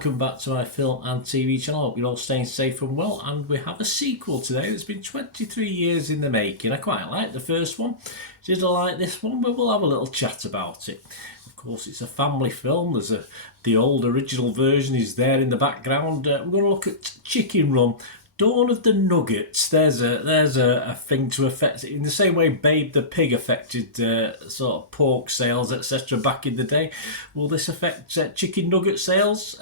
welcome back to my film and TV channel. I hope you're all staying safe and well, and we have a sequel today that's been 23 years in the making. I quite like the first one, did I like this one, but we'll have a little chat about it. Of course, it's a family film. The old original version is there in the background. We're going to look at Chicken Run, Dawn of the Nuggets. There's a thing to affect it in the same way Babe the Pig affected sort of pork sales, etc. back in the day. Will this affect chicken nugget sales?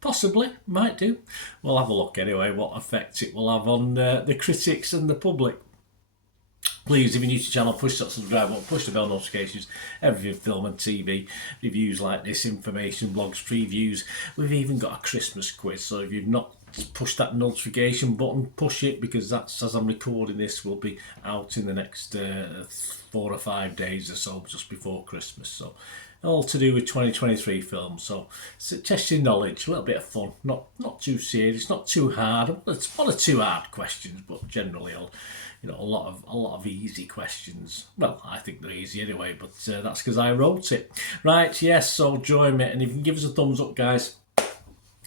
Possibly, might do. We'll have a look anyway what effect it will have on the critics and the public. Please, if you're new to the channel, push that subscribe button, push the bell notifications. Everything film and TV, reviews like this, information, blogs, previews. We've even got a Christmas quiz, so if you've not pushed that notification button, push it, because that's, as I'm recording this, will be out in the next 4 or 5 days or so, just before Christmas. So all to do with 2023 films. So test your knowledge, a little bit of fun, not too serious, not too hard. It's one or two hard questions, but generally a lot of easy questions. Well, I think they're easy anyway, but that's because I wrote it. Right, yes, so join me, and if you can give us a thumbs up, guys.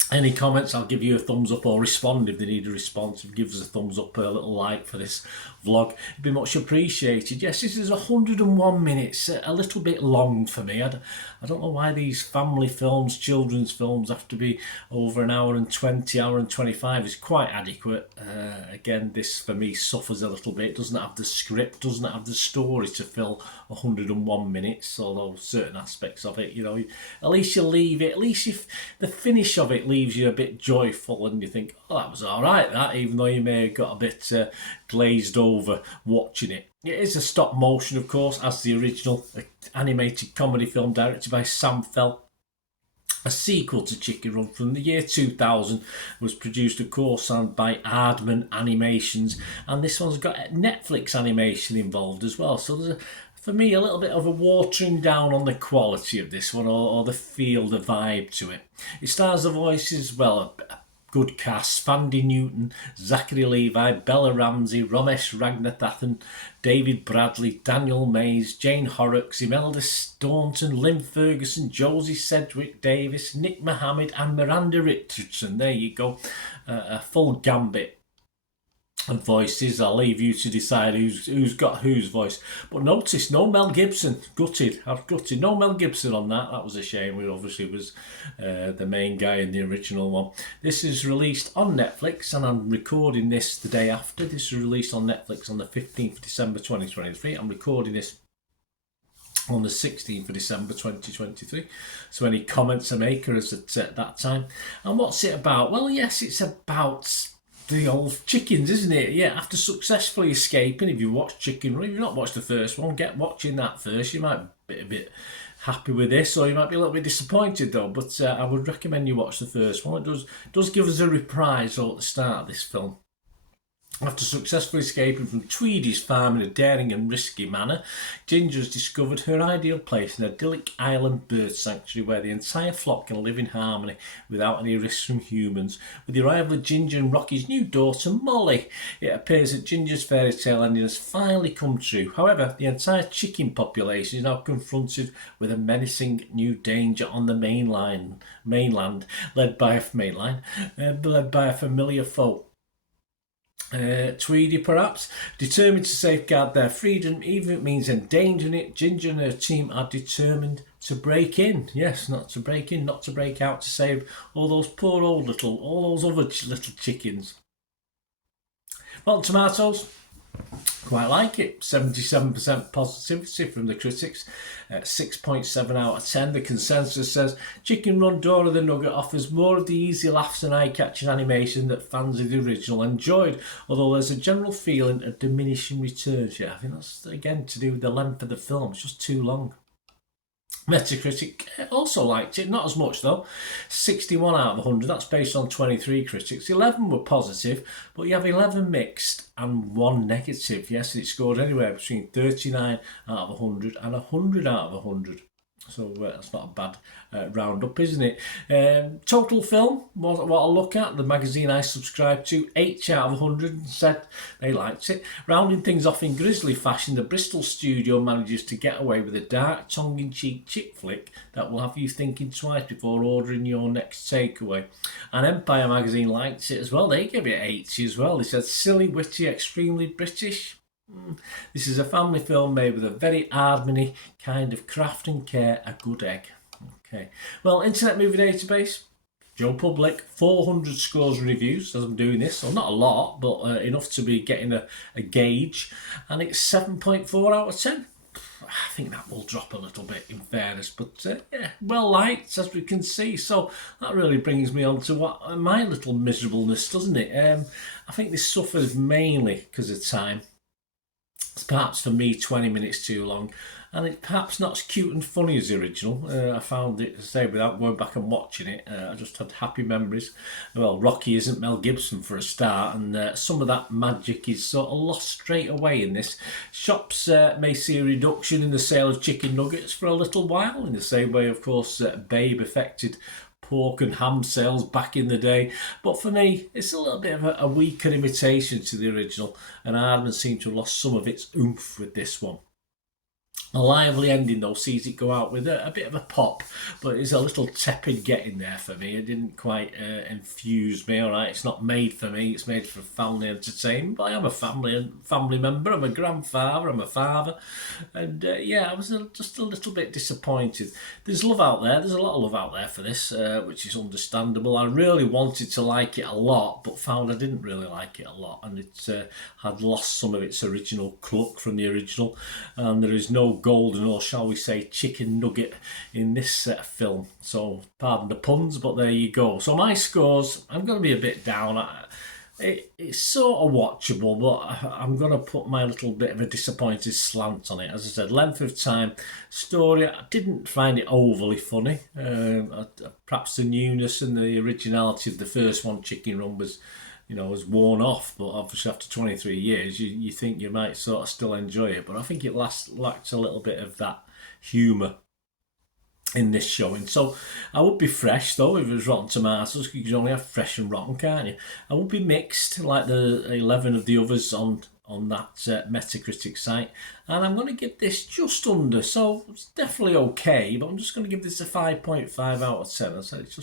Any comments, I'll give you a thumbs up, or respond if they need a response. Give us a thumbs up, a little like for this vlog. It'd be much appreciated. Yes, this is 101 minutes, a little bit long for me. I don't know why these family films, children's films, have to be over an hour and 20, hour and 25. It's quite adequate. Again, this for me suffers a little bit. It doesn't have the script, doesn't have the story to fill 101 minutes, although certain aspects of it, at least you leave it, at least if the finish of it leaves you a bit joyful and you think, oh, that was all right, that, even though you may have got a bit glazed over watching it. It is a stop motion, of course, as the original animated comedy film directed by Sam Fell. A sequel to Chicken Run from the year 2000 was produced, of course, by Aardman Animations, and this one's got Netflix animation involved as well. So there's for me, a little bit of a watering down on the quality of this one, or the feel, the vibe to it. It stars the voices, well, a good cast: Fandy Newton, Zachary Levi, Bella Ramsey, Ramesh Ragnathan, David Bradley, Daniel Mays, Jane Horrocks, Imelda Staunton, Lynn Ferguson, Josie Sedgwick Davis, Nick Mohammed and Miranda Richardson. There you go, a full gambit of voices. I'll leave you to decide who's got whose voice. But notice, no Mel Gibson. Gutted. I've gutted. No Mel Gibson on that. That was a shame. He obviously was the main guy in the original one. This is released on Netflix, and I'm recording this the day after. This is released on Netflix on the 15th of December 2023. I'm recording this on the 16th of December 2023. So any comments I make are at that time. And what's it about? Well, yes, it's about the old chickens, isn't it? Yeah, after successfully escaping, if you watch Chicken Run, if you've not watched the first one, get watching that first. You might be a bit happy with this, or you might be a little bit disappointed though, but I would recommend you watch the first one. It does give us a reprisal at the start of this film. After successfully escaping from Tweedy's farm in a daring and risky manner, Ginger has discovered her ideal place, an idyllic island bird sanctuary where the entire flock can live in harmony without any risks from humans. With the arrival of Ginger and Rocky's new daughter, Molly, it appears that Ginger's fairy tale ending has finally come true. However, the entire chicken population is now confronted with a menacing new danger on the mainland, led by a familiar foe. Tweedy, perhaps, determined to safeguard their freedom, even if it means endangering it. Ginger and her team are determined to break in. Yes, not to break in, not to break out, to save all those poor old all those other little chickens. Rotten Tomatoes, quite like it. 77% positivity from the critics, 6.7 out of 10. The consensus says Chicken Run, Dawn of the Nugget offers more of the easy laughs and eye-catching animation that fans of the original enjoyed, although there's a general feeling of diminishing returns. Yeah, I think that's again to do with the length of the film. It's just too long. Metacritic also liked it, not as much though. 61 out of 100, that's based on 23 critics. 11 were positive, but you have 11 mixed and 1 negative. Yes, it scored anywhere between 39 out of 100 and 100 out of 100. So that's not a bad roundup, isn't it? Total film, what I look at, the magazine I subscribe to, 8 out of 100 said they liked it. Rounding things off in grisly fashion, the Bristol studio manages to get away with a dark, tongue-in-cheek chick flick that will have you thinking twice before ordering your next takeaway. And Empire magazine liked it as well. They gave it 80 as well. They said silly, witty, extremely British. This is a family film made with a very Aardman-y kind of craft and care, a good egg. Okay. Well, Internet Movie Database, Joe Public, 400 scores and reviews as I'm doing this. So not a lot, but enough to be getting a gauge. And it's 7.4 out of 10. I think that will drop a little bit in fairness, but yeah, well liked as we can see. So that really brings me on to what my little miserableness, doesn't it? I think this suffers mainly because of time. It's perhaps for me 20 minutes too long, and it's perhaps not as cute and funny as the original. I found it, to say, without going back and watching it, I just had happy memories. Well, Rocky isn't Mel Gibson for a start, and some of that magic is sort of lost straight away in this. Shops may see a reduction in the sale of chicken nuggets for a little while, in the same way, of course, Babe affected pork and ham sales back in the day, but for me it's a little bit of a weaker imitation to the original, and Aardman seemed to have lost some of its oomph with this one. A lively ending though sees it go out with a bit of a pop, but it's a little tepid getting there for me. It didn't quite infuse me. Alright, it's not made for me, it's made for family entertainment, but I am a family member, I'm a grandfather, I'm a father, and yeah, I was just a little bit disappointed. There's love out there, there's a lot of love out there for this, which is understandable. I really wanted to like it a lot, but found I didn't really like it a lot, and it had lost some of its original cluck from the original, and there is no golden, or shall we say chicken nugget, in this film. So pardon the puns, but there you go. So my scores, I'm going to be a bit down. It's sort of watchable, but I'm going to put my little bit of a disappointed slant on it. As I said, length of time, story, I didn't find it overly funny. Perhaps the newness and the originality of the first one, Chicken Run, was worn off, but obviously after 23 years you think you might sort of still enjoy it, but I think it lacked a little bit of that humour in this showing. So I would be fresh though if it was Rotten Tomatoes, because you only have fresh and rotten, can't you? I would be mixed like the 11 of the others on that Metacritic site, and I'm going to give this just under, so it's definitely okay, but I'm just going to give this a 5.5 out of 10. So it's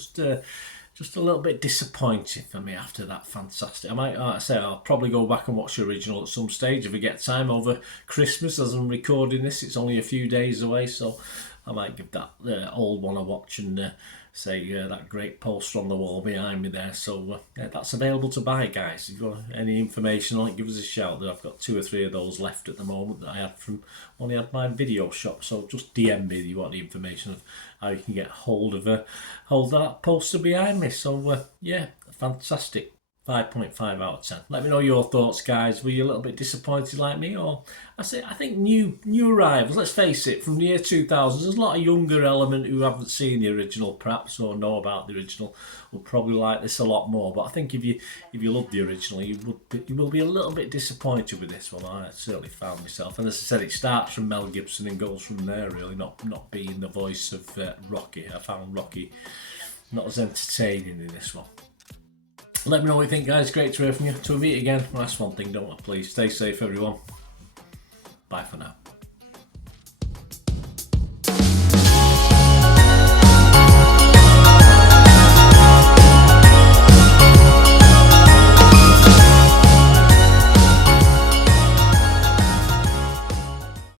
just a little bit disappointing for me after that. Fantastic. I might, like I say, I'll probably go back and watch the original at some stage if I get time over Christmas. As I'm recording this, it's only a few days away, so I might give that old one a watch and say that great poster on the wall behind me there. So yeah, that's available to buy, guys. If you've got any information on it, give us a shout. I've got 2 or 3 of those left at the moment that I had from when I had my video shop. So just DM me if you want the information of how you can get hold of that poster behind me. So yeah, fantastic. 5.5 out of 10. Let me know your thoughts, guys. Were you a little bit disappointed like me, or I think new arrivals? Let's face it, from the year 2000, there's a lot of younger element who haven't seen the original, perhaps, or know about the original, will probably like this a lot more. But I think if you love the original, you will be a little bit disappointed with this one. I certainly found myself, and as I said, it starts from Mel Gibson and goes from there. Really, not being the voice of Rocky. I found Rocky not as entertaining in this one. Let me know what you think, guys. Great to hear from you. Till we meet again. Last one thing, don't I? Please stay safe, everyone. Bye for now.